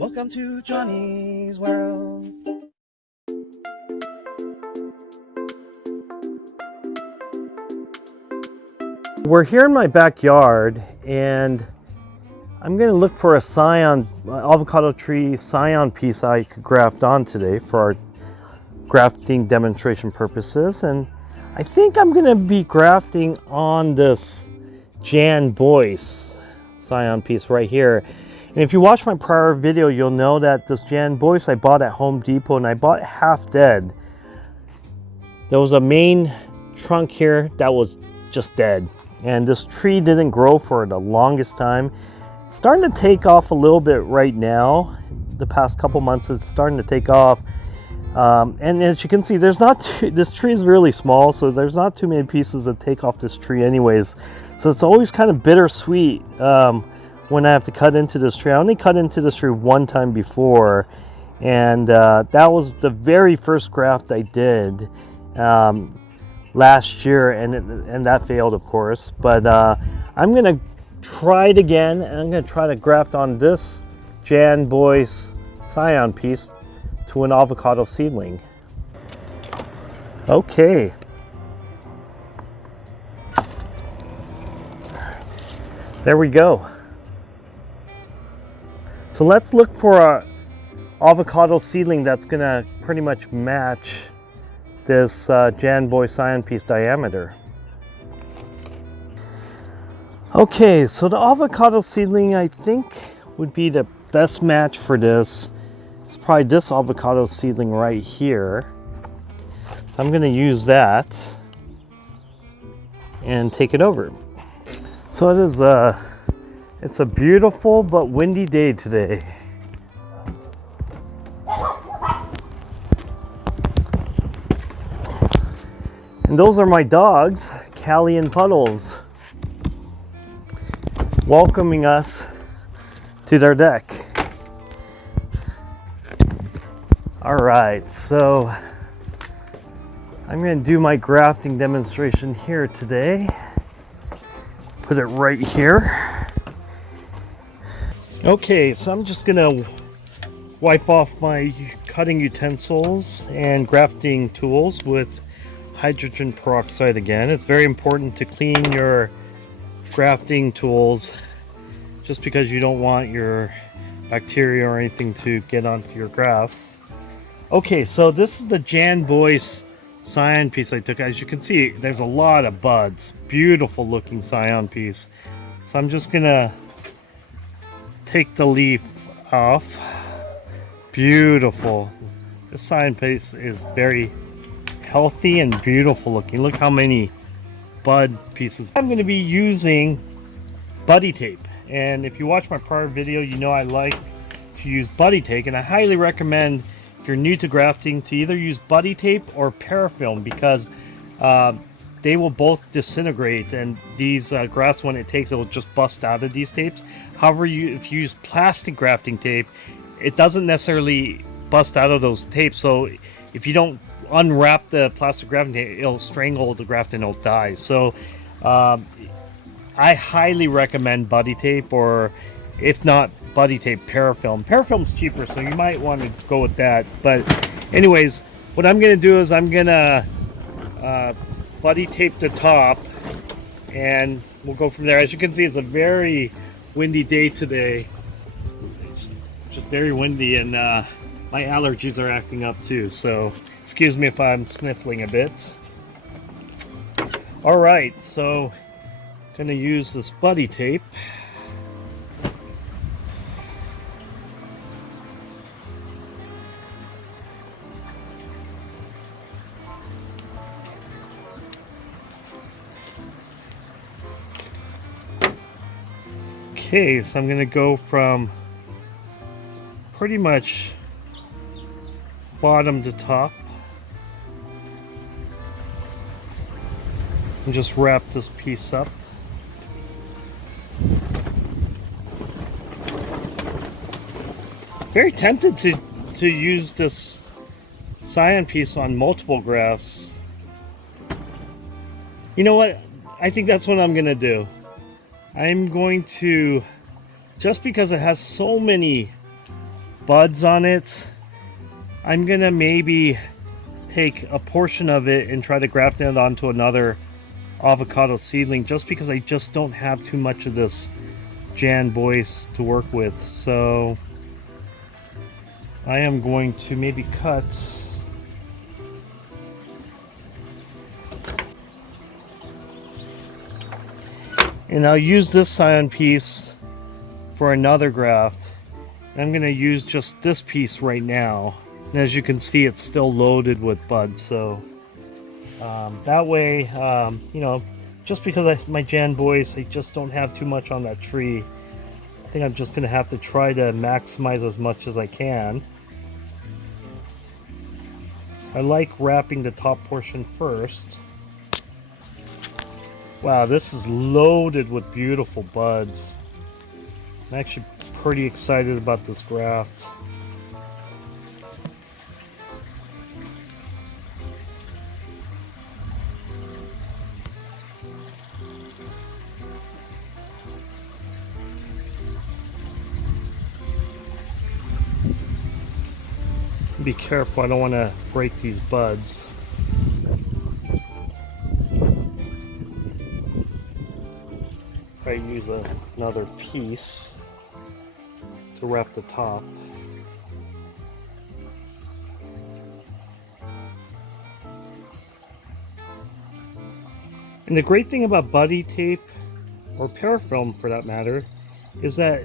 Welcome to Johnny's World. We're here in my backyard and I'm going to look for a scion, avocado tree scion piece I could graft on today for our grafting demonstration purposes. And I think I'm going to be grafting on this Jan Boyce scion piece right here. And if you watch my prior video, you'll know that this Jan Boyce I bought at Home Depot, and I bought it half dead. There was a main trunk here that was just dead. And this tree didn't grow for the longest time. It's starting to take off a little bit right now. The past couple months it's starting to take off. And as you can see, there's not this tree is really small, so there's not too many pieces to take off this tree anyways. So it's always kind of bittersweet when I have to cut into this tree. I only cut into this tree one time before, and that was the very first graft I did last year, and that failed, of course. But I'm gonna try it again, and I'm gonna try to graft on this Jan Boyce scion piece to an avocado seedling. Okay. There we go. So let's look for a avocado seedling that's gonna pretty much match this Jan Boyce scion piece diameter. Okay, so the avocado seedling I think would be the best match for this. It's probably this avocado seedling right here. So I'm gonna use that and take it over. So it is it's a beautiful but windy day today. And those are my dogs, Callie and Puddles, welcoming us to their deck. All right, so I'm going to do my grafting demonstration here today. Put it right here. Okay, so I'm just going to wipe off my cutting utensils and grafting tools with hydrogen peroxide again. It's very important to clean your grafting tools just because you don't want your bacteria or anything to get onto your grafts. Okay, so this is the Jan Boyce scion piece I took. As you can see, there's a lot of buds. Beautiful looking scion piece. So I'm just gonna take the leaf off. Beautiful. This scion piece is very healthy and beautiful looking. Look how many bud pieces. I'm gonna be using buddy tape. And if you watch my prior video, you know I like to use buddy tape, and I highly recommend if you're new to grafting to either use buddy tape or parafilm, because they will both disintegrate, and these grafts, when it takes, it will just bust out of these tapes. However, if you use plastic grafting tape, it doesn't necessarily bust out of those tapes. So if you don't unwrap the plastic grafting tape, it'll strangle the graft and it'll die. So I highly recommend buddy tape, or if not buddy tape, parafilm. Parafilm's cheaper, so you might want to go with that. But anyways, what I'm going to do is I'm going to buddy tape the top, and we'll go from there. As you can see, it's a very windy day today. It's just very windy, and my allergies are acting up too, so excuse me if I'm sniffling a bit. All right, so I'm going to use this buddy tape. Okay, so I'm going to go from pretty much bottom to top and just wrap this piece up. Very tempted to use this scion piece on multiple grafts. You know what? I think that's what I'm going to do. I'm going to, just because it has so many buds on it, I'm gonna maybe take a portion of it and try to graft it onto another avocado seedling, just because I just don't have too much of this Jan Boyce to work with. So I am going to maybe cut and I'll use this scion piece for another graft. I'm going to use just this piece right now. And as you can see, it's still loaded with buds. So that way, you know, just because my Jan Boyce, I just don't have too much on that tree. I think I'm just going to have to try to maximize as much as I can. So I like wrapping the top portion first. Wow, this is loaded with beautiful buds. I'm actually pretty excited about this graft. Be careful, I don't want to break these buds. I use another piece to wrap the top. And the great thing about buddy tape, or parafilm for that matter, is that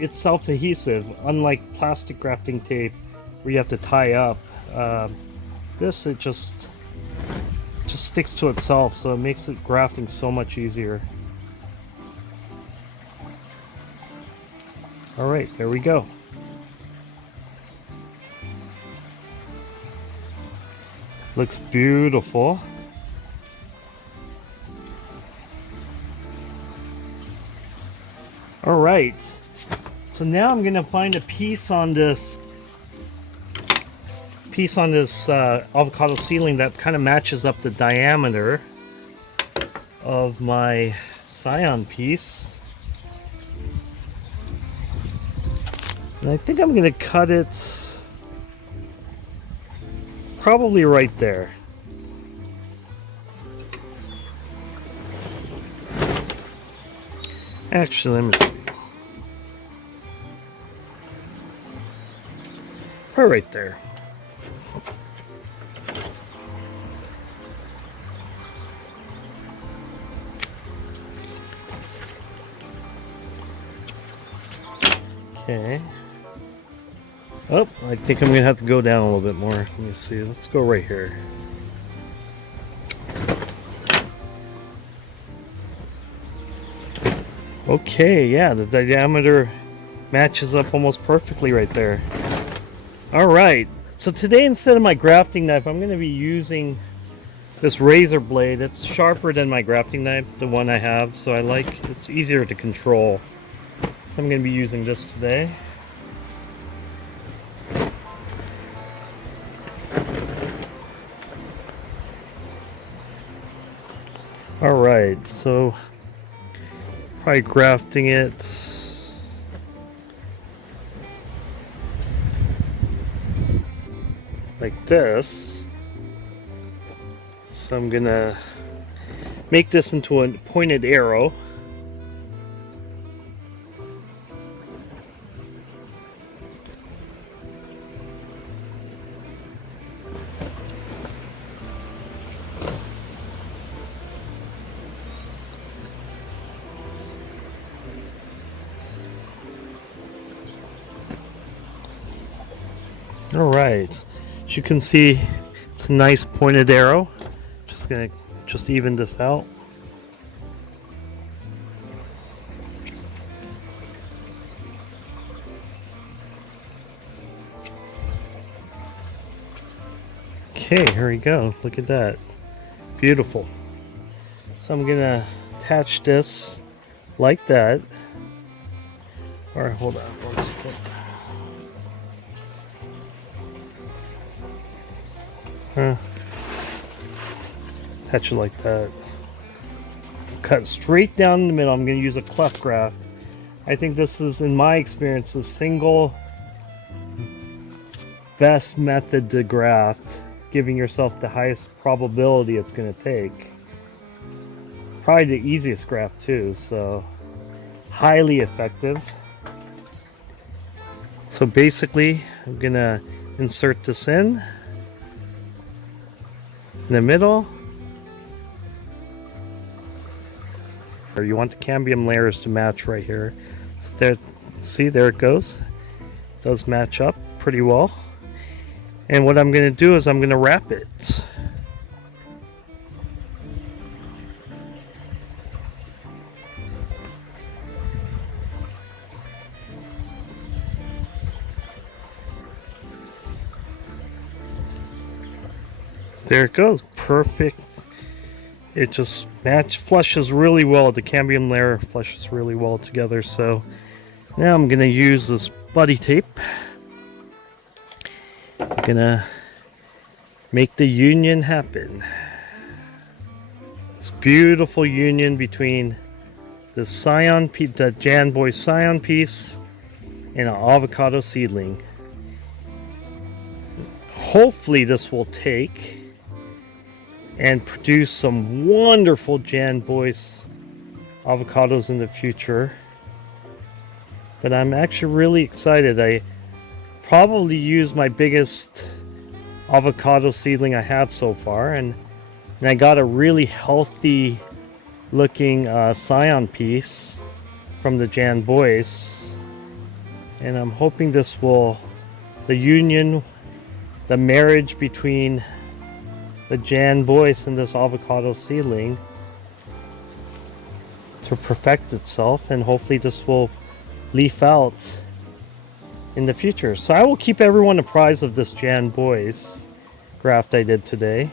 it's self-adhesive, unlike plastic grafting tape where you have to tie up. This, it just sticks to itself, so it makes it grafting so much easier. All right, there we go. Looks beautiful. All right, so now I'm gonna find a piece on this avocado seedling that kind of matches up the diameter of my scion piece. And I think I'm going to cut it probably right there. Actually, let me see. Right there. Okay. Oh, I think I'm gonna have to go down a little bit more. Let me see. Let's go right here. Okay, yeah, the diameter matches up almost perfectly right there. All right. So today, instead of my grafting knife, I'm gonna be using this razor blade. It's sharper than my grafting knife, the one I have. So it's easier to control. So I'm gonna be using this today. All right, so probably grafting it like this. So I'm gonna make this into a pointed arrow. All right, as you can see, it's a nice pointed arrow. Just gonna even this out. Okay, here we go. Look at that. Beautiful. So I'm gonna attach this like that. Or hold on 1 second. Attach it like that. Cut straight down the middle. I'm going to use a cleft graft. I think this is, in my experience, the single best method to graft, giving yourself the highest probability it's going to take. Probably the easiest graft too, so highly effective. So basically, I'm going to insert this in the middle. You want the cambium layers to match right here. So there, see, there it goes. It does match up pretty well. And what I'm going to do is I'm going to wrap it. There it goes. Perfect. It just flushes really well. The cambium layer flushes really well together. So now I'm going to use this buddy tape. I'm going to make the union happen. This beautiful union between the scion, the Jan Boy scion piece and an avocado seedling. Hopefully this will take and produce some wonderful Jan Boyce avocados in the future. But I'm actually really excited. I probably used my biggest avocado seedling I have so far, and I got a really healthy looking scion piece from the Jan Boyce, and I'm hoping this will, the union, the marriage between the Jan Boyce and this avocado seedling to perfect itself, and hopefully this will leaf out in the future. So I will keep everyone apprised of this Jan Boyce graft I did today.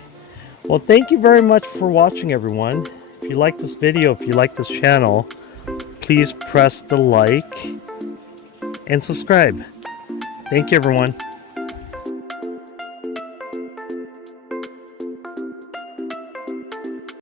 Well, thank you very much for watching, everyone. If you like this video, if you like this channel, please press the like and subscribe. Thank you, everyone.